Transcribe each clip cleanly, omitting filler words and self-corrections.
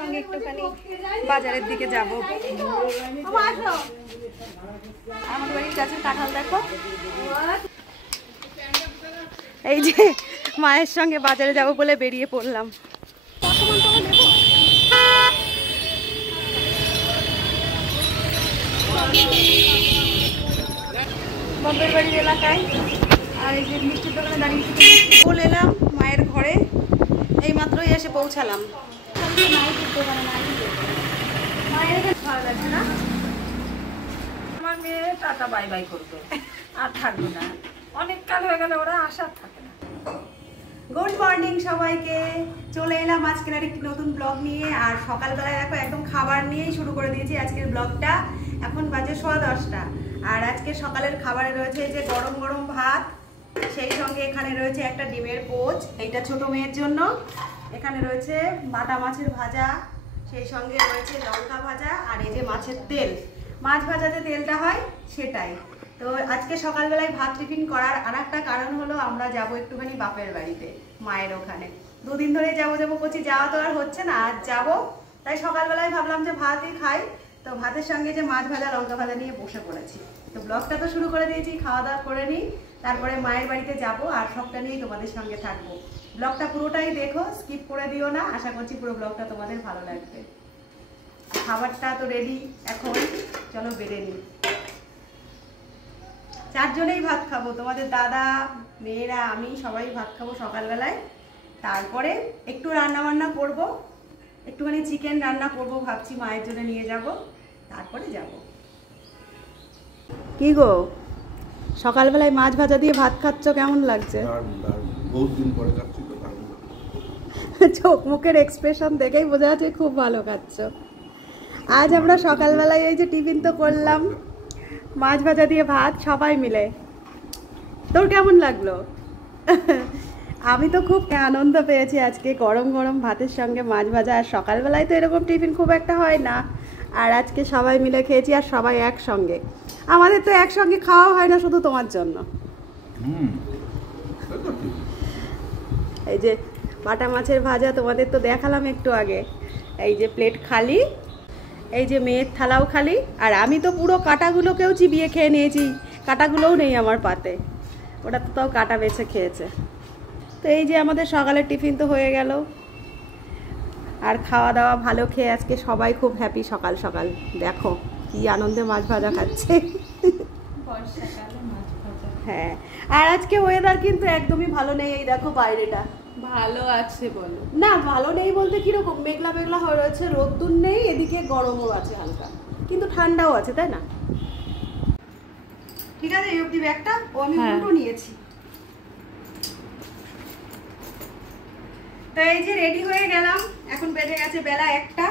সঙ্গে একটুখানি বাজারের দিকে যাব। আমাদের বাড়ির কাছে কাঁঠাল দেখো। এই যে মায়ের সঙ্গে বাজারে যাব বলে বেরিয়ে পড়লাম। বাপের বাড়ির এলাকায় আর এই যে মিষ্টির দোকানে দাঁড়িয়ে বলে এলাম মায়ের ঘরে, এই মাত্রই এসে পৌঁছালাম। মায়ের এখানে ভালো লাগছে না? আমার মেয়ে টাটা বাই বাই করবে আর থাকবে না, অনেক কাল হয়ে গেলে ওরা আসার থাকে না। গুড মর্নিং সবাইকে, চলে এলাম আজকের আর একটি নতুন ব্লগ নিয়ে। আর সকালবেলায় দেখো একদম খাবার নিয়েই শুরু করে দিয়েছি আজকের ব্লগটা। এখন বাজে 10:15 আর আজকে সকালের খাবারে রয়েছে এই যে গরম গরম ভাত, সেই সঙ্গে এখানে রয়েছে একটা ডিমের পোচ, এইটা ছোট মেয়ের জন্য। এখানে রয়েছে বাটা মাছের ভাজা, সেই সঙ্গে রয়েছে লঙ্কা ভাজা, আর এই যে মাছের তেল, মাছ ভাজা যে তেলটা হয় সেটাই। তো আজকে সকালবেলায় ভাত টিফিন করার আর একটা কারণ হলো আমরা যাব একটুখানি বাপের বাড়িতে, মায়ের ওখানে। দুদিন ধরে যাবো করছি, যাওয়া তো আর হচ্ছে না, আজ যাবো। তাই সকালবেলায় ভাবলাম যে ভাতই খাই, তো ভাতের সঙ্গে যে মাছ ভাজা লঙ্কা ভাজা নিয়ে বসে পড়েছি। তো ব্লগটা তো শুরু করে দিয়েছি, খাওয়া দাওয়া করে নিই, তারপরে মায়ের বাড়িতে যাব আর সবটা নিয়েই তোমাদের সঙ্গে থাকবো। ব্লগটা পুরোটাই দেখো, স্কিপ করে দিও না, আশা করছি পুরো ব্লগটা তোমাদের ভালো লাগবে। খাবারটা তো রেডি, এখন চলো বেড়ে নিই। 4 জনেই ভাত খাবো, তোমাদের দাদা, মেয়েরা, আমি সবাই ভাত খাবো সকালবেলায়। তারপরে একটু রান্না বান্না করবো, একটুখানি চিকেন রান্না করবো ভাবছি, মায়ের জন্য নিয়ে যাব, তারপরে যাব। কি গো, সকালবেলায় মাছ ভাজা দিয়ে ভাত খাচ্ছ, কেমন লাগছে? চোখ মুখের এক্সপ্রেশন দেখেই বোঝা যাচ্ছে খুব ভালো খাচ্ছ। আজ আমরা সকালবেলায় এই যে টিফিন তো করলাম, মাছ ভাজা দিয়ে ভাত সবাই মিলে। তোর কেমন লাগলো? আমি তো খুব আনন্দ পেয়েছি আজকে, গরম গরম ভাতের সঙ্গে মাছ ভাজা। আর সকালবেলায় তো এরকম টিফিন খুব একটা হয় না, আর আজকে সবাই মিলে খেয়েছি, আর সবাই একসঙ্গে। আমাদের তো একসঙ্গে খাওয়া হয় না, শুধু তোমার জন্য। এই যে বাটা মাছের ভাজা তোমাদের তো দেখালাম একটু আগে, এই যে প্লেট খালি, এই যে মেয়ের থালাও খালি, আর আমি তো পুরো কাঁটাগুলোকেও চিবিয়ে খেয়ে নিয়েছি, কাঁটাগুলোও নেই আমার পাতে, ওটা তো তাও কাঁটা বেছে খেয়েছে। তো এই যে আমাদের সকালের টিফিন তো হয়ে গেল, আর খাওয়া দাওয়া ভালো খেয়ে আজকে সবাই খুব হ্যাপি। সকাল সকাল দেখো কি আনন্দে মাছ ভাজা খাচ্ছে। হ্যাঁ, আর আজকে ওয়েদার কিন্তু একদমই ভালো নেই, এই দেখো বাইরেটা। ভালো আছে বলো না, ভালো নেই বলতে কিরকম, মেঘলা মেঘলা হয়ে রয়েছে, রোদ্দুর নেই, এদিকে গরমও আছে হালকা, কিন্তু ঠান্ডাও আছে, তাই না? ঠিক আছে, এই অবধি ব্যাগটা ও আমি উল্টো নিয়েছি। তো এই যে রেডি হয়ে গেলাম, এখন বেজে গেছে বেলা 1টা।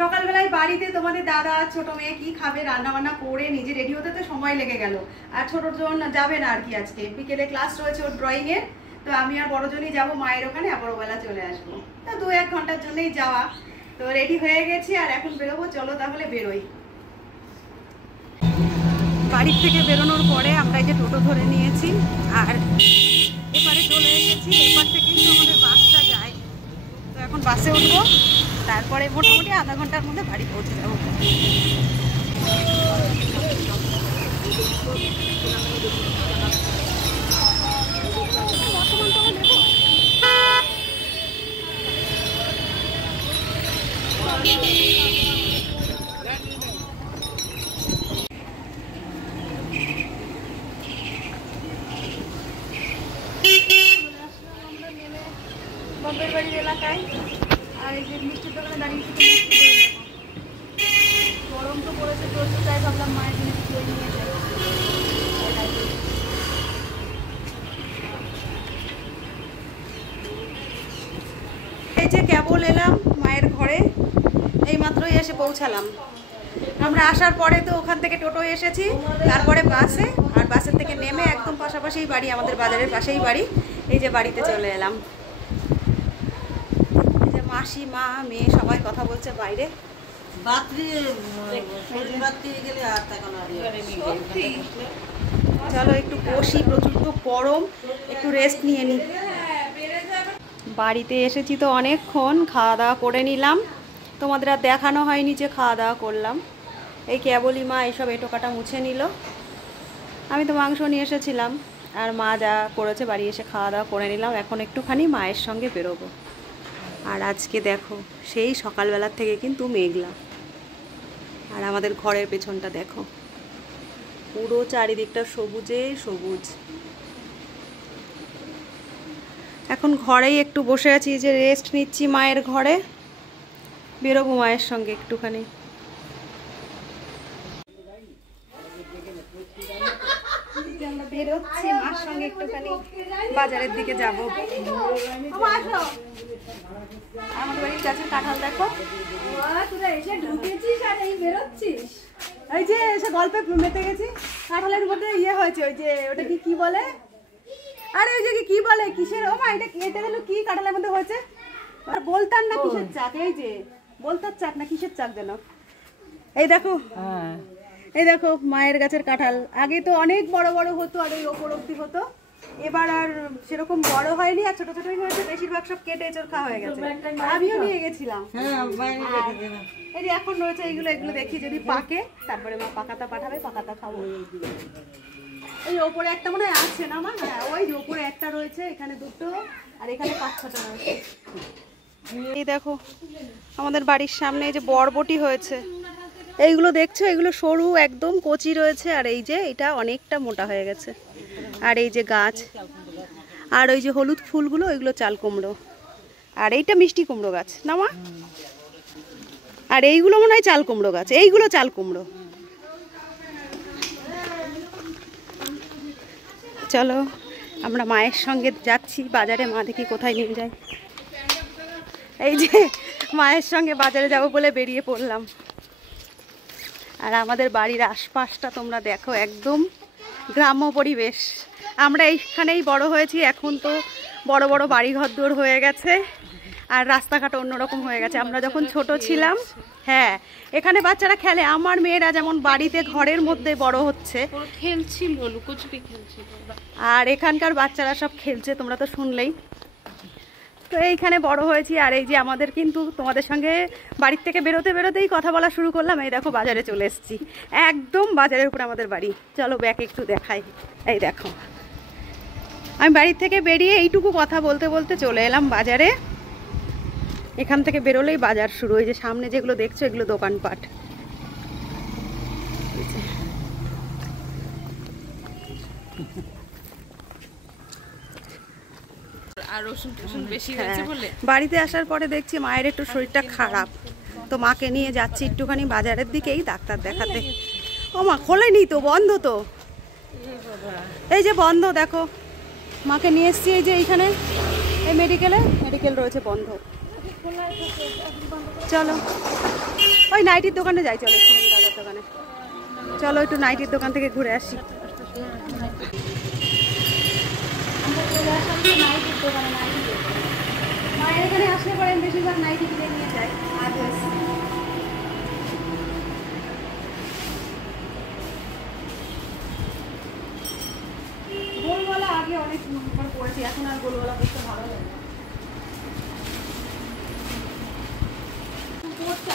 সকালবেলায় বাড়িতে তোমাদের দাদা ছোট মেয়ে কি খাবে রান্না বান্না করে নিজে রেডি হতে তো সময় লেগে গেল। আর ছোট জন যাবে না আর কি, আজকে বিকেলে ক্লাস রয়েছে ওর ড্রয়িং এর। তো আমি আর বড়জনই যাবো মায়ের ওখানে, বড়বেলা চলে আসবো, তো 2-1 ঘন্টার জন্যই যাওয়া। তো রেডি হয়ে গেছি আর এখন বেরোবো, চলো তাহলে বেরোই। বাড়ির থেকে বেরোনোর পরে আমরা এই যে টোটো ধরে নিয়েছি, আর এপারে চলে এসেছি। এপার থেকেই তো আমাদের বাসটা যায়, তো এখন বাসে উঠবো, তারপরে মোটামুটি আধা ঘন্টার মধ্যে বাড়ি পৌঁছে যাবো। বাপের বাড়ির এলাকায় আর এই যে মিষ্টির দোকানে দাঁড়িয়ে গরম তো পড়েছে প্রচুর, তাই ভাবলাম মায়ের জিনিস দই নিয়ে যাই। এই যে কেবল এলাম মায়ের ঘরে, এই মাত্রই এসে পৌঁছালাম। আমরা আসার পরে তো ওখান থেকে টোটো এসেছি, তারপরে বাসে, আর বাসের থেকে নেমে একদম পাশাপাশি বাড়ি, আমাদের বাজারের পাশেই বাড়ি। এই যে বাড়িতে চলে এলাম, এই যে মাসি, মা, মেয়ে সবাই কথা বলছে বাইরে। চলো একটু বসি, প্রচুর তো গরম, একটু রেস্ট নিয়ে নিই। বাড়িতে এসেছি তো অনেকক্ষণ, খাওয়া দাওয়া করে নিলাম, তোমাদের আর দেখানো হয়নি যে খাওয়া দাওয়া করলাম। এই কেবলই মা এইসব এঁটোকাটা মুছে নিল। আমি তো মাংস নিয়ে এসেছিলাম, আর মা যা করেছে বাড়ি এসে খাওয়া দাওয়া করে নিলাম। এখন একটুখানি মায়ের সঙ্গে বেরোবো। আর আজকে দেখো সেই সকালবেলার থেকে কিন্তু মেঘলা। আর আমাদের ঘরের পেছনটা দেখো, পুরো চারিদিকটা সবুজে সবুজ। এখন ঘরেই একটু বসে আছি, যে রেস্ট নিচ্ছি মায়ের ঘরে। বেরোবো মায়ের সঙ্গে একটুখানি। আমরা বেরোচ্ছি মার সঙ্গে একটুখানি বাজারের দিকে যাবো। আমাদের বাড়ির গাছের কাঁঠাল দেখো। এই যে এসে গল্পে মেতে গেছি। কাঁঠালের মধ্যে ইয়ে হয়েছে, ওই যে ওটা কি বলে, আরে ওই যে কি বলে, কিসের, ও মা এটা কেটে দিল, কি কাঁঠালের মধ্যে হয়েছে বলতাম না, কিসের চাক, এই যে বলতার চাক না কিসের চাক যেন। এই দেখো, এই দেখো মায়ের গাছের কাঁঠাল। আগে তো অনেক বড় বড় হতো, আর এই ওপর অব্দি হতো। এবার আর সেরকম বড় হয়নি, আর ছোট ছোটই হয়েছে। বেশিরভাগ সব কেটে চোরখা হয়ে গেছে। আমিও নিয়ে গেছিলাম। এই যে এখন রয়েছে এইগুলো, এগুলো দেখি যদি পাকে তারপরে মা পাকাতা পাঠাবে, পাকাতা খাবো। এই ওপরে একটা মনে হয় আছে না মা? হ্যাঁ, ওই যে ওপরে একটা রয়েছে, এখানে দুটো, আর এখানে 5-6টা রয়েছে। এই দেখো আমাদের বাড়ির সামনে এই যে বরবটি হয়েছে। এইগুলো দেখছো, এগুলো সরু একদম কচি রয়েছে, আর এই যে এটা অনেকটা মোটা হয়ে গেছে। আর এই যে গাছ, আর ওই যে হলুদ ফুলগুলো, ওইগুলো চাল কুমড়ো। আর এইটা মিষ্টি কুমড়ো গাছ না মা? আর এইগুলো মনে হয় চাল কুমড়ো গাছ, এইগুলো চাল কুমড়ো। চলো আমরা মায়ের সঙ্গে যাচ্ছি বাজারে। মা দেখি কোথায় নিয়ে যায়। এই যে মায়ের সঙ্গে বাজারে যাব বলে বেরিয়ে পড়লাম। আর আমাদের বাড়ির আশপাশটা তোমরা দেখো, একদম গ্রাম্য পরিবেশ। আমরা এইখানেই বড় হয়েছি, এখন তো বড় বড় বাড়িঘর দূর হয়ে গেছে, আর রাস্তাঘাট অন্যরকম হয়ে গেছে। আমরা যখন ছোট ছিলাম, হ্যাঁ, এখানে বাচ্চারা খেলে। আমার মেয়েরা যেমন বাড়িতে ঘরের মধ্যে বড় হচ্ছে, খেলছিল, লুকোচুরি খেলছিল, আর এখানকার বাচ্চারা সব খেলছে, তোমরা তো শুনলেই। তো এইখানে বড় হয়েছি। আর এই যে আমাদের কিন্তু তোমাদের সঙ্গে বাড়ির থেকে বেরোতে বেরোতেই কথা বলা শুরু করলাম। এই দেখো বাজারে চলে এসেছি, একদম বাজারের উপরে আমাদের বাড়ি। চলো ব্যাক একটু দেখাই। এই দেখো আমি বাড়ির থেকে বেরিয়ে এইটুকু কথা বলতে বলতে চলে এলাম বাজারে। এখান থেকে বেরোলেই বাজার শুরু। এই যে সামনে যেগুলো দেখছো, এগুলো দোকানপাট। আর রসুন টসুন বেশি হয়েছে বলে বাড়িতে আসার পরে দেখছি মায়ের একটু শরীরটা খারাপ, তো মাকে নিয়ে যাচ্ছি একটুখানি বাজারের দিকেই ডাক্তার দেখাতে। ও মা খোলেনি তো, বন্ধ তো, এই যে বন্ধ দেখো। মাকে নিয়ে এসছি এই যে এইখানে, এই মেডিকেল রয়েছে বন্ধ। চলো ওই নাইটির দোকানে যাই, চলো একটুখানি দাদার দোকানে। চলো একটু নাইটির দোকান থেকে ঘুরে আসি। মায়ের এখানে আসলে পরে বেশিরভাগ নাইটি কিনে নিয়ে যায়। আর গোলওয়ালা আগে অনেক পড়েছি, এখন আর গোলওয়ালা করতে ভালো লাগে।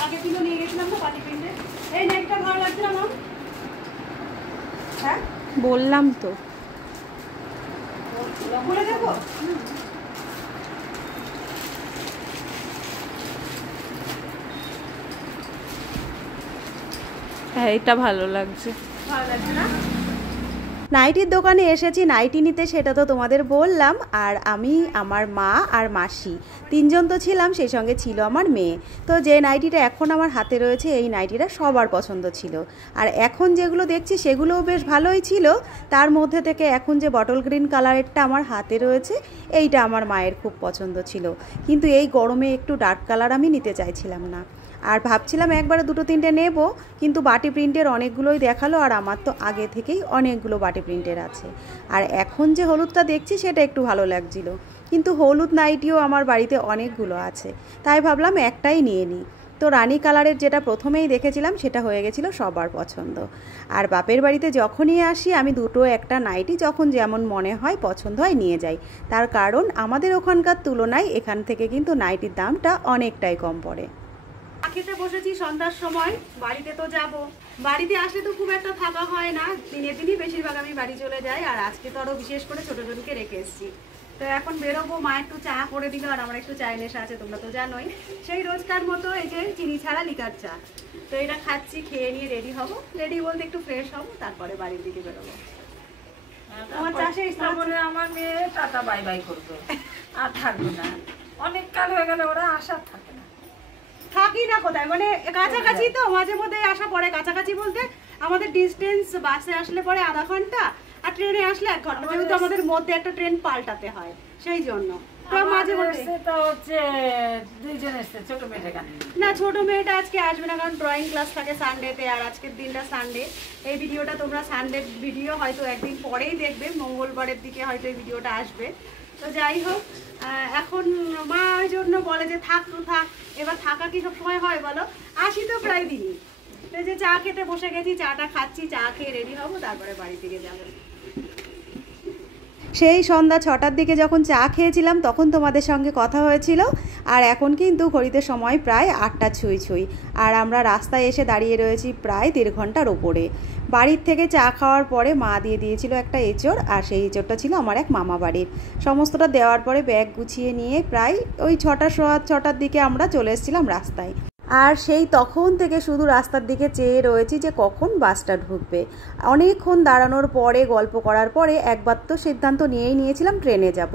আগে দিনও নিয়ে গেছিলাম তো পাটি প্রিন্টে। এই নেটটা ভালো লাগছে না? হ্যাঁ বললাম তো, বলে দেবো। হ্যাঁ, এটা ভালো লাগছে। ভালো লাগছে না? নাইটির দোকানে এসেছি নাইটি নিতে, সেটা তো তোমাদের বললাম। আর আমি, আমার মা আর মাসি, তিনজন তো ছিলাম, সেই সঙ্গে ছিল আমার মেয়ে। তো যে নাইটিটা এখন আমার হাতে রয়েছে, এই নাইটিটা সবার পছন্দ ছিল। আর এখন যেগুলো দেখছি সেগুলোও বেশ ভালোই ছিল। তার মধ্যে থেকে এখন যে বটল গ্রিন কালারেরটা আমার হাতে রয়েছে, এইটা আমার মায়ের খুব পছন্দ ছিল। কিন্তু এই গরমে একটু ডার্ক কালার আমি নিতে চাইছিলাম না। আর ভাবছিলাম একবারে 2-3টে নেব, কিন্তু বাটি প্রিন্টের অনেকগুলোই দেখালো, আর আমার তো আগে থেকেই অনেকগুলো বাটি প্রিন্টের আছে। আর এখন যে হলুদটা দেখছি সেটা একটু ভালো লাগছিল, কিন্তু হলুদ নাইটিও আমার বাড়িতে অনেকগুলো আছে, তাই ভাবলাম একটাই নিয়ে নিই। তো রানী কালারের যেটা প্রথমেই দেখেছিলাম সেটা হয়ে গেছিলো সবার পছন্দ। আর বাপের বাড়িতে যখনই আসি আমি দুটো একটা নাইটি যখন যেমন মনে হয় পছন্দ হয় নিয়ে যাই। তার কারণ আমাদের ওখানকার তুলনায় এখান থেকে কিন্তু নাইটির দামটা অনেকটাই কম পড়ে। খেতে বসেছি সন্ধ্যার সময়, বাড়িতে তো যাব। বাড়িতে আসলে তো খুব একটা থাকা হয় না, দিনে দিনই বেশিরভাগ আমি বাড়ি চলে যাই। আর আজকে তো আরও বিশেষ করে ছোটো জনকে রেখে এসেছি। তো এখন বেরোবো, মা একটু চা করে দিল আর আমার একটু চায়ের নেশা আছে, তোমরা তো জানোই। সেই রোজকার মতো এই যে চিনি ছাড়া লিকার চা। তো এটা খাচ্ছি, খেয়ে নিয়ে রেডি হব। রেডি বলতে একটু ফ্রেশ হব, তারপরে বাড়ির দিকে বেরোবো। আমার চাষে তারপরে আমার মেয়ে টাটা বাই বাই করবে, আর থাকবে না। অনেক কাল হয়ে গেলে ওরা আসার থাকে না। থাকি না কোথায়, মানে কাছাকাছি তো, মাঝে মধ্যে আসা পড়ে। কাছাকাছি বলতে আমাদের ডিস্টেন্স, বাসে আসলে পরে আধা ঘন্টা আর ট্রেনে আসলে 1 ঘন্টা, যেহেতু আমাদের মধ্যে একটা ট্রেন পাল্টাতে হয় সেই জন্য। তো মাঝে মধ্যে তো হচ্ছে দুইজন এসছে, ছোট মেয়েটা কেন না, ছোট মেয়েটা আজকে আসবে না, কারণ ড্রয়িং ক্লাস থাকে সানডেতে, আর আজকের দিনটা সানডে। এই ভিডিওটা তোমরা সানডে ভিডিও হয়তো একদিন পরেই দেখবে, মঙ্গলবারের দিকে হয়তো এই ভিডিওটা আসবে। তো যাই হোক, এখন মা ওই জন্য বলে যে থাক তো থাক। এবার থাকা কি সবসময় হয় বলো? আসি তো প্রায় দিনই। তো যে চা খেতে বসে গেছি, চাটা খাচ্ছি, চা খেয়ে রেডি হবো, তারপরে বাড়ি থেকে যাবো। সেই সন্ধ্যা 6টার দিকে যখন চা খেয়েছিলাম তখন তোমাদের সঙ্গে কথা হয়েছিল। আর এখন কিন্তু ঘড়িতে সময় প্রায় 8টা ছুঁই ছুঁই। আর আমরা রাস্তায় এসে দাঁড়িয়ে রয়েছি প্রায় 1.5 ঘন্টার ওপরে। বাড়ির থেকে চা খাওয়ার পরে মা দিয়ে দিয়েছিল একটা এঁচড়, আর সেই এঁচড়টা ছিল আমার এক মামা বাড়ির। সমস্তটা দেওয়ার পরে ব্যাগ গুছিয়ে নিয়ে প্রায় ওই 6টার দিকে আমরা চলে এসেছিলাম রাস্তায়। আর সেই তখন থেকে শুধু রাস্তার দিকে চেয়ে রয়েছি যে কখন বাসটা ঢুকবে। অনেকক্ষণ দাঁড়ানোর পরে, গল্প করার পরে একবার তো সিদ্ধান্ত নিয়েই নিয়েছিলাম ট্রেনে যাব।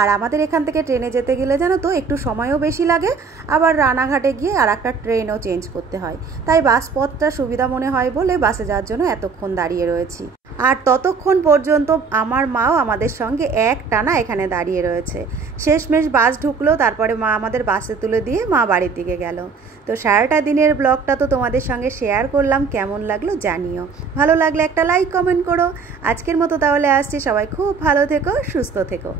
আর আমাদের এখান থেকে ট্রেনে যেতে গেলে জানো তো একটু সময়ও বেশি লাগে, আবার রানাঘাটে গিয়ে আর একটা ট্রেনও চেঞ্জ করতে হয়। তাই বাস পথটা সুবিধা মনে হয় বলে বাসে যাওয়ার জন্য এতক্ষণ দাঁড়িয়ে রয়েছি। আর ততক্ষণ পর্যন্ত আমার মাও আমাদের সঙ্গে এক টানা এখানে দাঁড়িয়ে রয়েছে। শেষমেশ বাস ঢুকলো, তারপরে মা আমাদের বাসে তুলে দিয়ে মা বাড়ির দিকে গেল। তো সারাটা দিনের ব্লগটা তো তোমাদের সঙ্গে শেয়ার করলাম, কেমন লাগলো জানিও। ভালো লাগলে একটা লাইক কমেন্ট করো। আজকের মতো তাহলে আসছি, সবাই খুব ভালো থেকো, সুস্থ থেকো।